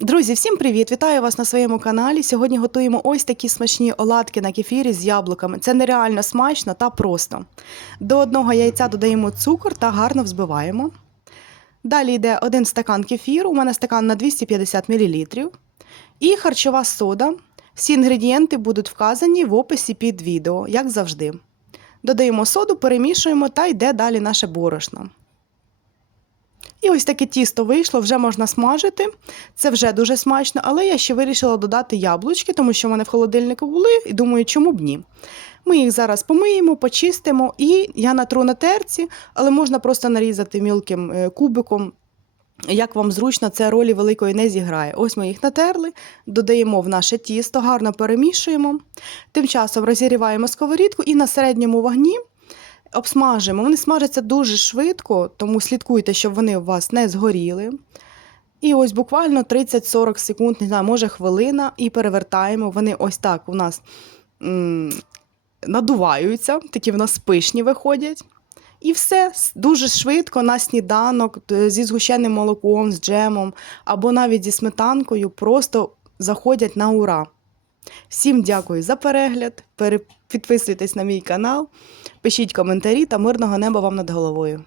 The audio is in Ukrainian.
Друзі, всім привіт! Вітаю вас на своєму каналі. Сьогодні готуємо ось такі смачні оладки на кефірі з яблуками. Це нереально смачно та просто. До одного яйця додаємо цукор та гарно взбиваємо. Далі йде один стакан кефіру, у мене стакан на 250 мл. І харчова сода. Всі інгредієнти будуть вказані в описі під відео, як завжди. Додаємо соду, перемішуємо та йде далі наше борошно. І ось таке тісто вийшло, вже можна смажити. Це вже дуже смачно, але я ще вирішила додати яблучки, тому що в мене в холодильнику були, і думаю, чому б ні. Ми їх зараз помиємо, почистимо, і я натру на терці, але можна просто нарізати мілким е, кубиком. Як вам зручно, це ролі великої не зіграє. Ось ми їх натерли, додаємо в наше тісто, гарно перемішуємо. Тим часом розігріваємо сковорідку і на середньому вогні обсмажуємо. Вони смажаться дуже швидко, тому слідкуйте, щоб вони у вас не згоріли. І ось буквально 30-40 секунд, не знаю, може хвилина, і перевертаємо. Вони ось так у нас м- надуваються, такі в нас пишні виходять. І все дуже швидко на сніданок зі згущеним молоком, з джемом або навіть зі сметанкою просто заходять на ура. Всім дякую за перегляд. Пере- Підписуйтесь на мій канал, пишіть коментарі та мирного неба вам над головою.